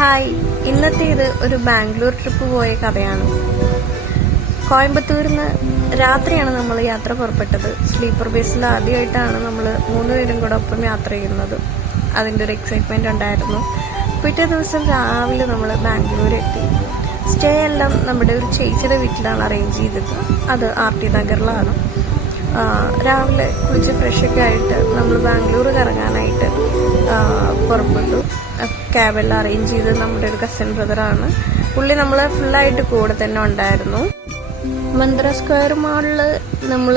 Hi, ഇന്നത്തേത് ഒരു Bangalore trip പോയ കഥയാണ്. കോയമ്പത്തൂരിൽ നിന്ന് രാത്രിയാണ് നമ്മൾ യാത്ര പുറപ്പെട്ടത്. സ്ലീപ്പർ ബസ്സിൽ ആദ്യമായിട്ടാണ് നമ്മൾ 3 പേരും കൂടെ ഒപ്പം യാത്ര ചെയ്യുന്നത്. അതിൻ്റെ ഒരു എക്സൈറ്റ്മെൻറ്റ് ഉണ്ടായിരുന്നു. പിറ്റേ ദിവസം രാവിലെ നമ്മൾ ബാംഗ്ലൂർ എത്തി. സ്റ്റേ എല്ലാം നമ്മുടെ ഒരു ചേച്ചിയുടെ വീട്ടിലാണ് അറേഞ്ച് ചെയ്തത്. അത് RT നഗറിലാണ്. രാവിലെ കുളിച്ച് ഫ്രഷൊക്കെ ആയിട്ട് നമ്മൾ ബാംഗ്ലൂർ കറങ്ങാനായിട്ട് പുറപ്പെട്ടു. ക്യാബെല്ലാം അറേഞ്ച് ചെയ്ത് നമ്മുടെ ഒരു കസിൻ ബ്രദറാണ്. പുള്ളി നമ്മളെ ഫുള്ളായിട്ട് കൂടെ തന്നെ ഉണ്ടായിരുന്നു. മന്ത്ര സ്ക്വയർ മാളിൽ നമ്മൾ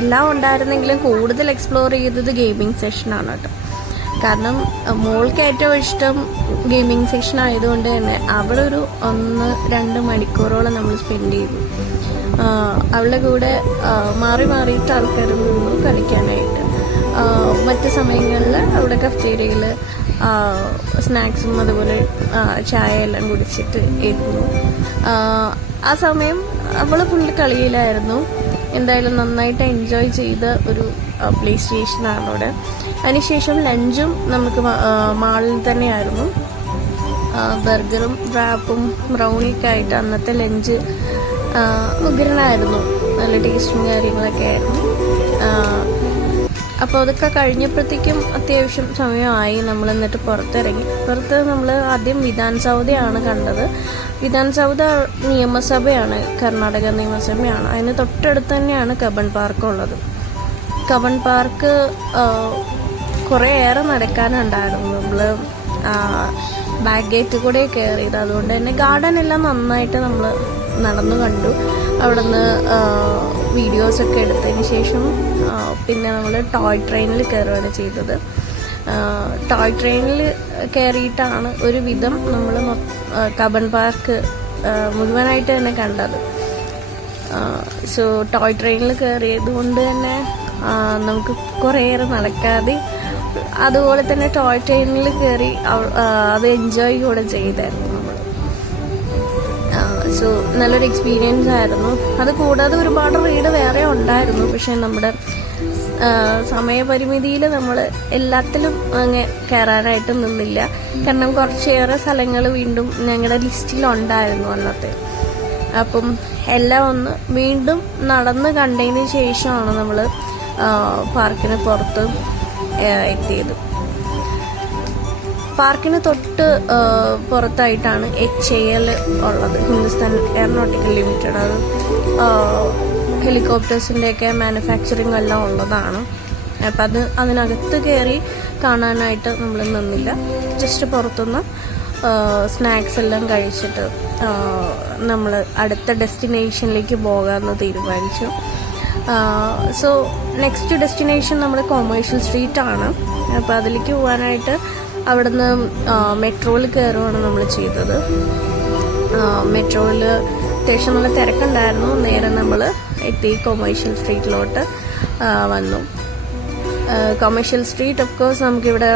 എല്ലാം ഉണ്ടായിരുന്നെങ്കിലും കൂടുതൽ എക്സ്പ്ലോർ ചെയ്തത് ഗെയിമിംഗ് സെഷനാണ് കേട്ടോ. കാരണം മോൾക്ക് ഏറ്റവും ഇഷ്ടം ഗെയിമിംഗ് സെഷൻ ആയതുകൊണ്ട് തന്നെ അവിടെ ഒരു 1-2 മണിക്കൂറോളം നമ്മൾ സ്പെൻഡ് ചെയ്തു. അവളുടെ കൂടെ മാറി മാറിയിട്ട് ആൾക്കാർ നിന്നു കളിക്കാനായിട്ട്. മറ്റ് സമയങ്ങളിൽ അവിടെ കഫ്റ്റേരിയയിൽ സ്നാക്സും അതുപോലെ ചായ എല്ലാം കുടിച്ചിട്ട് ഇരുന്നു. ആ സമയം അവൾ ഫുള്ള് കളിയിലായിരുന്നു. എന്തായാലും നന്നായിട്ട് എൻജോയ് ചെയ്ത ഒരു പ്ലേ സ്റ്റേഷനാണ് അവിടെ. അതിനുശേഷം ലഞ്ചും നമുക്ക് മാളിൽ തന്നെയായിരുന്നു. ബർഗറും റാപ്പും ബ്രൗണിയൊക്കെ ആയിട്ട് അന്നത്തെ ലഞ്ച് ഉഗ്രനായിരുന്നു. നല്ല ടേസ്റ്റും കാര്യങ്ങളൊക്കെ ആയിരുന്നു. അപ്പോൾ അതൊക്കെ കഴിഞ്ഞപ്പോഴത്തേക്കും അത്യാവശ്യം സമയമായി. നമ്മൾ എന്നിട്ട് പുറത്തിറങ്ങി. പുറത്ത് നമ്മൾ ആദ്യം വിധാൻ സൗധയാണ് കണ്ടത്. വിധാൻ സൗധ നിയമസഭയാണ്, കർണാടക നിയമസഭയാണ്. അതിന് തൊട്ടടുത്ത് തന്നെയാണ് കബൺ പാർക്ക് ഉള്ളത്. കബൺ പാർക്ക് കുറേയേറെ നടക്കാനുണ്ടായിരുന്നു. നമ്മൾ ബാക്ക് ഗേറ്റ് കൂടെ കയറിയത്. അതുകൊണ്ട് തന്നെ ഗാർഡൻ എല്ലാം നന്നായിട്ട് നമ്മൾ നടന്നു കണ്ടു. അവിടെ നിന്ന് വീഡിയോസൊക്കെ എടുത്തതിന് ശേഷം പിന്നെ നമ്മൾ ടോയ് ട്രെയിനിൽ കയറുകയാണ് ചെയ്തത്. ടോയ് ട്രെയിനിൽ കയറിയിട്ടാണ് ഒരു വിധം നമ്മൾ കബൺ പാർക്ക് മുഴുവനായിട്ട് തന്നെ കണ്ടത്. സോ ടോയ് ട്രെയിനിൽ കയറിയത് കൊണ്ട് തന്നെ നമുക്ക് കുറേയേറെ നടക്കാതെ അതുപോലെ തന്നെ ടോയ് ട്രെയിനിൽ കയറി അത് എൻജോയ് കൂടെ ചെയ്തായിരുന്നു നമ്മൾ. സോ നല്ലൊരു എക്സ്പീരിയൻസ് ആയിരുന്നു. അത് കൂടാതെ ഒരുപാട് റൈഡ് വേറെ ഉണ്ടായിരുന്നു. പക്ഷെ നമ്മുടെ സമയപരിമിതിയിൽ നമ്മൾ എല്ലാത്തിലും അങ്ങ് കയറാനായിട്ട് നിന്നില്ല. കാരണം കുറച്ചേറെ സ്ഥലങ്ങൾ വീണ്ടും ഞങ്ങളുടെ ലിസ്റ്റിലുണ്ടായിരുന്നു അന്നത്തെ. അപ്പം എല്ലാം ഒന്ന് വീണ്ടും നടന്ന് കണ്ടതിന് ശേഷമാണ് നമ്മൾ പാർക്കിന് പുറത്ത് എത്തിയത്. പാർക്കിന് തൊട്ട് പുറത്തായിട്ടാണ് HAL ഉള്ളത്, ഹിന്ദുസ്ഥാൻ എയറോനോട്ടിക്കൽ ലിമിറ്റഡ്. അത് ഹെലികോപ്റ്റേഴ്സിൻ്റെയൊക്കെ മാനുഫാക്ചറിങ് എല്ലാം ഉള്ളതാണ്. അപ്പം അതിനകത്ത് കയറി കാണാനായിട്ട് നമ്മൾ നിന്നില്ല. ജസ്റ്റ് പുറത്തുനിന്ന് സ്നാക്സ് എല്ലാം കഴിച്ചിട്ട് നമ്മൾ അടുത്ത ഡെസ്റ്റിനേഷനിലേക്ക് പോകാമെന്ന് തീരുമാനിച്ചു. സോ നെക്സ്റ്റ് ഡെസ്റ്റിനേഷൻ നമ്മുടെ കൊമേഴ്ഷ്യൽ സ്ട്രീറ്റാണ്. അപ്പോൾ അതിലേക്ക് പോകാനായിട്ട് അവിടുന്ന് മെട്രോയിൽ കയറുകയാണ് നമ്മൾ ചെയ്തത്. മെട്രോയിൽ അത്യാവശ്യം നല്ല തിരക്കുണ്ടായിരുന്നു. നേരെ നമ്മൾ എത്തി കൊമേഴ്ഷ്യൽ സ്ട്രീറ്റിലോട്ട് വന്നു. കൊമേഴ്ഷ്യൽ സ്ട്രീറ്റ് ഓഫ് കോഴ്സ് നമുക്കിവിടെ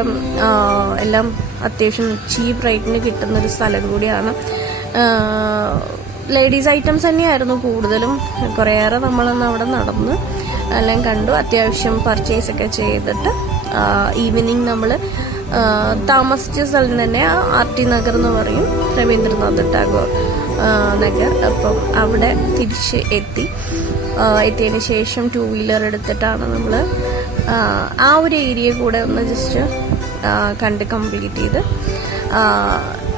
എല്ലാം അത്യാവശ്യം ചീപ്പ് റേറ്റിന് കിട്ടുന്നൊരു സ്ഥലം കൂടിയാണ്. ലേഡീസ് ഐറ്റംസ് തന്നെയായിരുന്നു കൂടുതലും. കുറേയേറെ നമ്മളൊന്ന് അവിടെ നടന്ന് എല്ലാം കണ്ടു. അത്യാവശ്യം പർച്ചേസൊക്കെ ചെയ്തിട്ട് ഈവനിങ് നമ്മൾ താമസിച്ച സ്ഥലം തന്നെ RT നഗർ എന്ന് പറയും, രവീന്ദ്രനാഥ് ടാഗോർ നഗർ. അപ്പം അവിടെ തിരിച്ച് എത്തിയതിന് ശേഷം 2 വീലർ എടുത്തിട്ടാണ് നമ്മൾ ആ ഒരു ഏരിയ കൂടെ ഒന്ന് ജസ്റ്റ് കണ്ട് കംപ്ലീറ്റ് ചെയ്ത്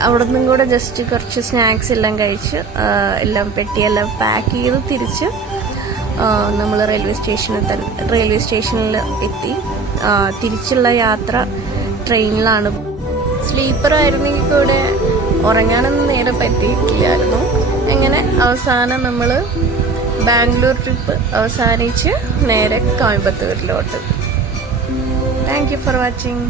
അവിടെ നിന്നും കൂടെ ജസ്റ്റ് കുറച്ച് സ്നാക്സ് എല്ലാം കഴിച്ച് എല്ലാം പെട്ടിയെല്ലാം പാക്ക് ചെയ്ത് തിരിച്ച് നമ്മൾ റെയിൽവേ സ്റ്റേഷനിൽ എത്തി. തിരിച്ചുള്ള യാത്ര ട്രെയിനിലാണ്. സ്ലീപ്പർ ആയിരുന്നെങ്കിൽ കൂടെ ഉറങ്ങാനൊന്നും നേരെ പറ്റിയിട്ടില്ലായിരുന്നു. അങ്ങനെ അവസാനം നമ്മൾ ബാംഗ്ലൂർ ട്രിപ്പ് അവസാനിച്ച് നേരെ കോയമ്പത്തൂരിലോട്ട്. Thank you for watching.